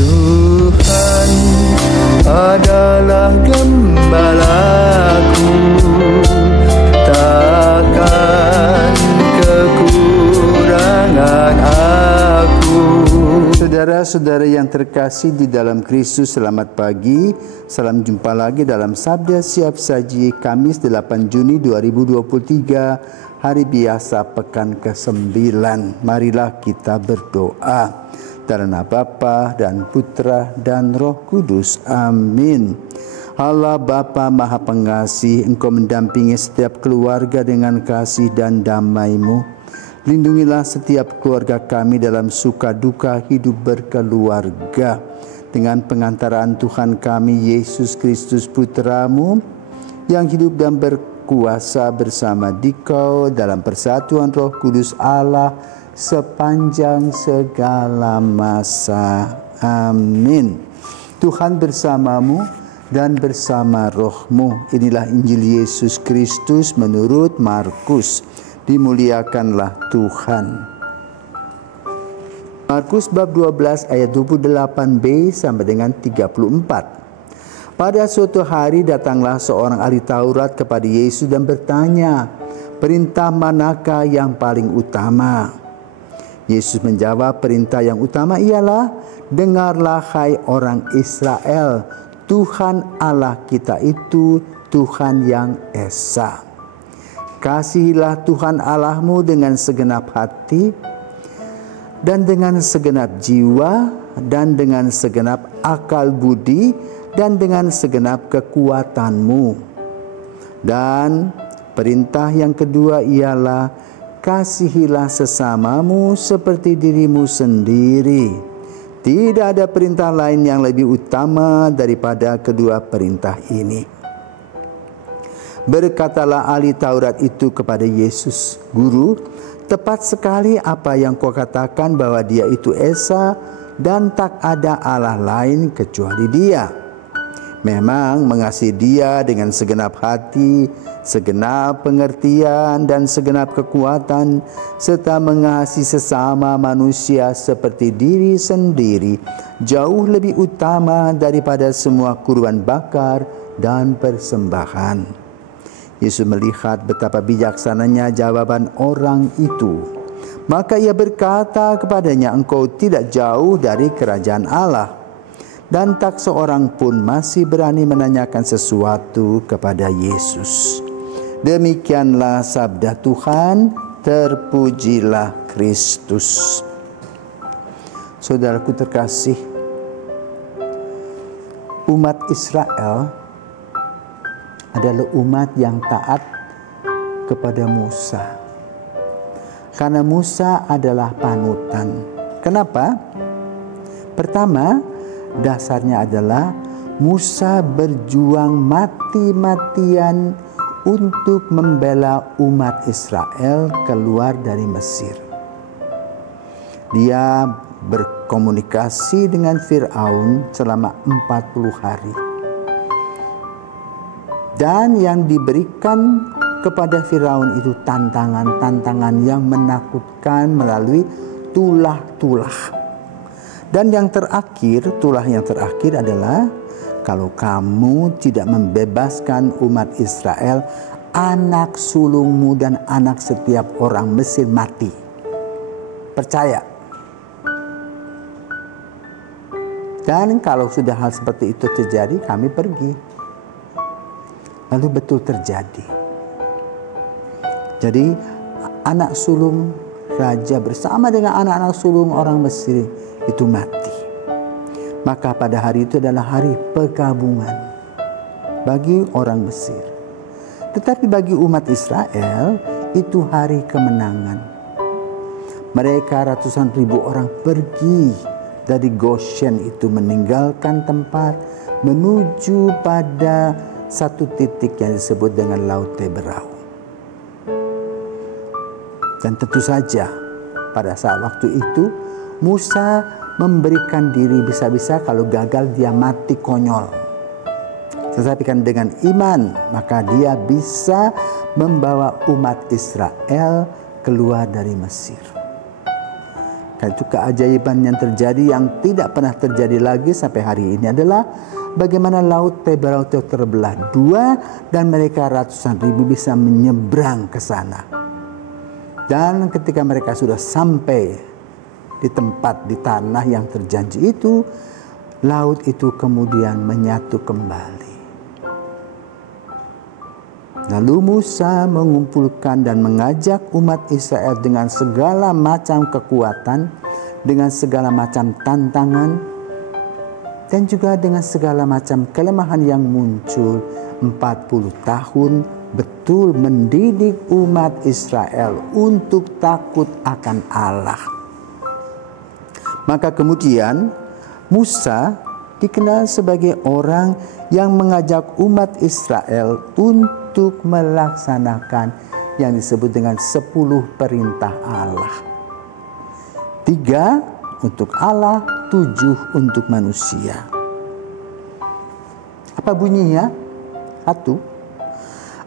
Tuhan adalah gembalaku, takkan kekurangan aku. Saudara-saudara yang terkasih di dalam Kristus, selamat pagi. Salam jumpa lagi dalam Sabda Siap Saji Kamis 8 Juni 2023, hari biasa pekan ke-9. Marilah kita berdoa. Dalam nama Bapa dan Putra dan Roh Kudus. Amin. Allah Bapa Maha Pengasih, Engkau mendampingi setiap keluarga dengan kasih dan damai-Mu. Lindungilah setiap keluarga kami dalam suka duka hidup berkeluarga. Dengan pengantaraan Tuhan kami Yesus Kristus Putra-Mu, yang hidup dan berkuasa bersama Dikau dalam persatuan Roh Kudus Allah sepanjang segala masa. Amin. Tuhan bersamamu dan bersama rohmu. Inilah Injil Yesus Kristus menurut Markus. Dimuliakanlah Tuhan. Markus bab 12 ayat 28b sampai dengan 34. Pada suatu hari datanglah seorang ahli Taurat kepada Yesus dan bertanya, "Perintah manakah yang paling utama?" Yesus menjawab, "Perintah yang utama ialah, dengarlah hai orang Israel, Tuhan Allah kita itu Tuhan yang esa. Kasihilah Tuhan Allahmu dengan segenap hati, dan dengan segenap jiwa, dan dengan segenap akal budi, dan dengan segenap kekuatanmu. Dan perintah yang kedua ialah, kasihilah sesamamu seperti dirimu sendiri. Tidak ada perintah lain yang lebih utama daripada kedua perintah ini." Berkatalah ahli Taurat itu kepada Yesus, "Guru, tepat sekali apa yang kau katakan bahwa Dia itu esa dan tak ada Allah lain kecuali Dia. Memang mengasihi Dia dengan segenap hati, segenap pengertian dan segenap kekuatan, serta mengasihi sesama manusia seperti diri sendiri, jauh lebih utama daripada semua kurban bakar dan persembahan." Yesus melihat betapa bijaksananya jawaban orang itu. Maka ia berkata kepadanya, "Engkau tidak jauh dari kerajaan Allah." Dan tak seorang pun masih berani menanyakan sesuatu kepada Yesus. Demikianlah sabda Tuhan, terpujilah Kristus. Saudaraku terkasih, umat Israel adalah umat yang taat kepada Musa. Karena Musa adalah panutan. Kenapa? Pertama, dasarnya adalah Musa berjuang mati-matian untuk membela umat Israel keluar dari Mesir. Dia berkomunikasi dengan Firaun selama 40 hari. Dan yang diberikan kepada Firaun itu tantangan-tantangan yang menakutkan melalui tulah-tulah. Dan yang terakhir, tulah yang terakhir adalah, kalau kamu tidak membebaskan umat Israel, anak sulungmu dan anak setiap orang Mesir mati. Percaya. Dan kalau sudah hal seperti itu terjadi, kami pergi. Lalu betul terjadi. Jadi anak sulung raja bersama dengan anak-anak sulung orang Mesir itu mati. Maka pada hari itu adalah hari perkabungan bagi orang Mesir. Tetapi bagi umat Israel itu hari kemenangan. Mereka ratusan ribu orang pergi dari Goshen itu, meninggalkan tempat menuju pada satu titik yang disebut dengan Laut Teberau. Dan tentu saja pada saat waktu itu Musa memberikan diri, bisa-bisa kalau gagal dia mati konyol. Tetapi kan dengan iman maka dia bisa membawa umat Israel keluar dari Mesir. Karena itu keajaiban yang terjadi yang tidak pernah terjadi lagi sampai hari ini adalah bagaimana laut Tiberia terbelah dua dan mereka ratusan ribu bisa menyeberang ke sana. Dan ketika mereka sudah sampai di tempat di tanah yang terjanji itu, laut itu kemudian menyatu kembali. Lalu Musa mengumpulkan dan mengajak umat Israel dengan segala macam kekuatan, dengan segala macam tantangan, dan juga dengan segala macam kelemahan yang muncul 40 tahun betul mendidik umat Israel untuk takut akan Allah. Maka kemudian Musa dikenal sebagai orang yang mengajak umat Israel untuk melaksanakan yang disebut dengan 10 perintah Allah. 3 untuk Allah, 7 untuk manusia. Apa bunyinya? 1.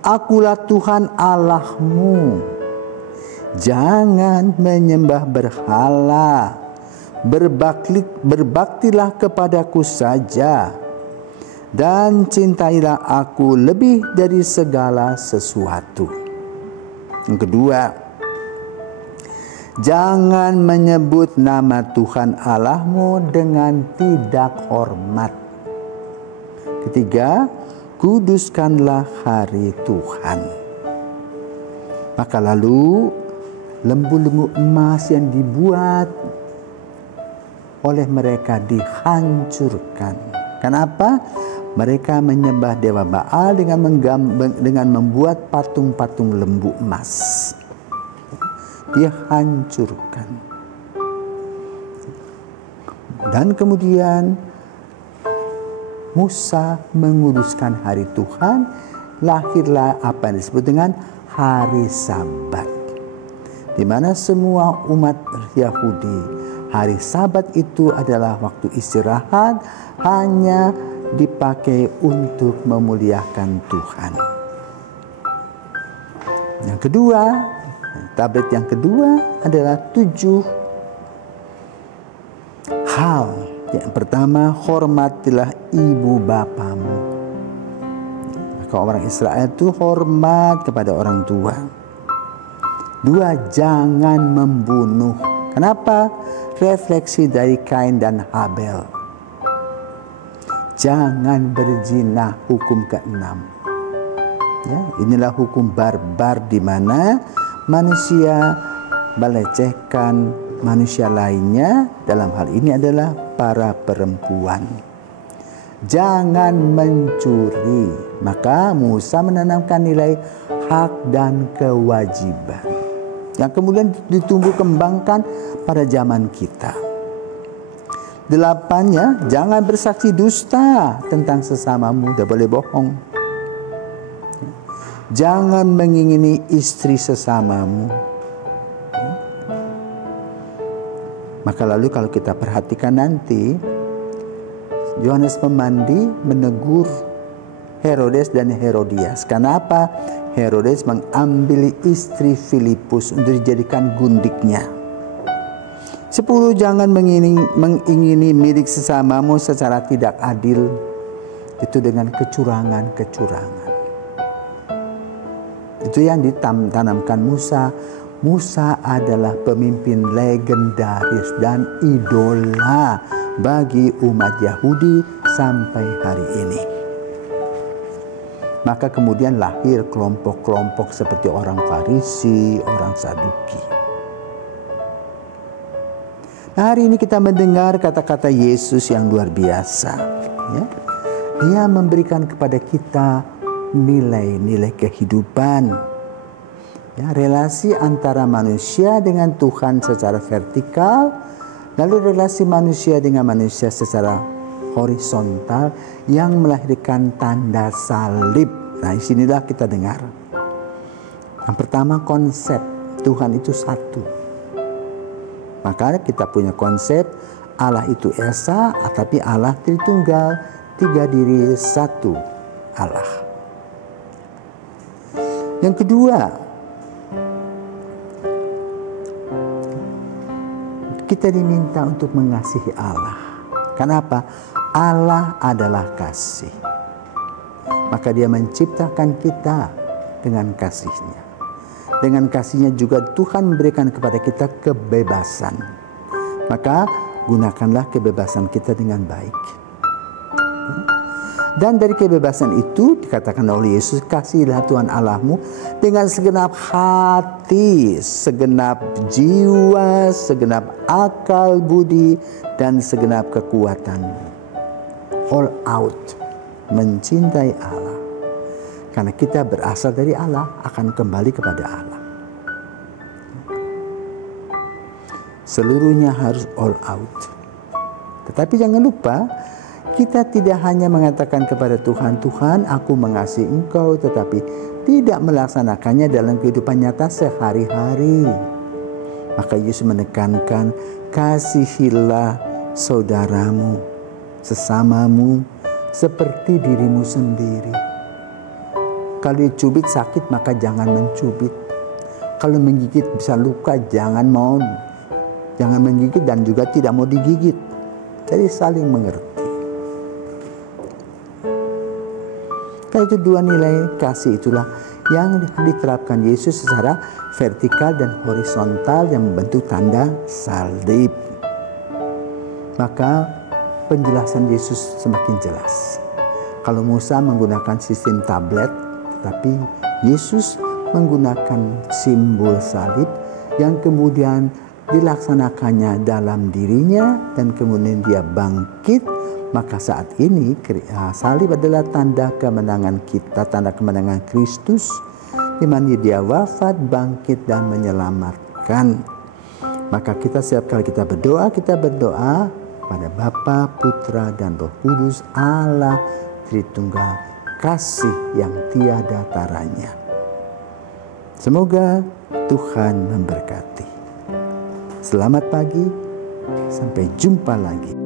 Akulah Tuhan Allahmu. Jangan menyembah berhala. Berbaktilah kepadaku saja, dan cintailah aku lebih dari segala sesuatu. Yang kedua, jangan menyebut nama Tuhan Allahmu dengan tidak hormat. Ketiga, kuduskanlah hari Tuhan. Maka lalu lembu-lembu emas yang dibuat oleh mereka dihancurkan. Kenapa? Mereka menyembah dewa Baal dengan membuat patung-patung lembu emas. Dihancurkan. Dan kemudian Musa menguduskan hari Tuhan, lahirlah apa yang disebut dengan hari Sabat, di mana semua umat Yahudi hari Sabat itu adalah waktu istirahat, hanya dipakai untuk memuliakan Tuhan. Yang kedua, tablet yang kedua adalah 7 hal. Yang pertama, hormatilah ibu bapamu. Maka orang Israel itu hormat kepada orang tua. 2, jangan membunuh. Kenapa? Refleksi dari Kain dan Habel. Jangan berzina, hukum ke-6. Ya, inilah hukum barbar di mana manusia melecehkan manusia lainnya, dalam hal ini adalah para perempuan. Jangan mencuri. Maka Musa menanamkan nilai hak dan kewajiban yang kemudian ditumbuh kembangkan pada zaman kita. 8, jangan bersaksi dusta tentang sesamamu, tidak boleh bohong. Jangan mengingini istri sesamamu. Maka lalu kalau kita perhatikan nanti, Yohanes Pemandi menegur Herodes dan Herodias. Kenapa? Herodes mengambil istri Filipus untuk dijadikan gundiknya. 10, jangan mengingini milik sesamamu secara tidak adil. Itu dengan kecurangan-kecurangan. Itu yang ditanamkan Musa. Musa adalah pemimpin legendaris dan idola bagi umat Yahudi sampai hari ini. Maka kemudian lahir kelompok-kelompok seperti orang Farisi, orang Saduki. Nah, hari ini kita mendengar kata-kata Yesus yang luar biasa. Ya. Dia memberikan kepada kita nilai-nilai kehidupan. Ya, relasi antara manusia dengan Tuhan secara vertikal, lalu relasi manusia dengan manusia secara horizontal yang melahirkan tanda salib. Nah, disinilah kita dengar. Yang pertama, konsep Tuhan itu satu. Maka kita punya konsep Allah itu Esa, tapi Allah Tritunggal, 3 diri, 1 Allah. Yang kedua, Kita diminta untuk mengasihi Allah. Kenapa? Allah adalah kasih. Maka Dia menciptakan kita dengan kasih-Nya. Dengan kasih-Nya juga Tuhan memberikan kepada kita kebebasan. Maka gunakanlah kebebasan kita dengan baik. Dan dari kebebasan itu dikatakan oleh Yesus, kasihilah Tuhan Allahmu dengan segenap hati, segenap jiwa, segenap akal budi, dan segenap kekuatanmu. All out, mencintai Allah. Karena kita berasal dari Allah, akan kembali kepada Allah. Seluruhnya harus all out. Tetapi jangan lupa, kita tidak hanya mengatakan kepada Tuhan, Tuhan aku mengasihi Engkau, tetapi tidak melaksanakannya dalam kehidupan nyata sehari-hari. Maka Yesus menekankan, kasihilah saudaramu, sesamamu, seperti dirimu sendiri. Kalau dicubit sakit, maka jangan mencubit. Kalau menggigit bisa luka, jangan menggigit dan juga tidak mau digigit. Jadi saling mengerti. Karena itu dua nilai kasih itulah yang diterapkan Yesus secara vertikal dan horizontal yang membentuk tanda salib. Maka penjelasan Yesus semakin jelas. Kalau Musa menggunakan sistem tablet, tetapi Yesus menggunakan simbol salib yang kemudian dilaksanakannya dalam dirinya dan kemudian dia bangkit. Maka saat ini salib adalah tanda kemenangan kita, tanda kemenangan Kristus, di mana Dia wafat, bangkit dan menyelamatkan. Maka kita setiap kali kita berdoa pada Bapa, Putra dan Roh Kudus, Allah Tritunggal, kasih yang tiada taranya. Semoga Tuhan memberkati. Selamat pagi, sampai jumpa lagi.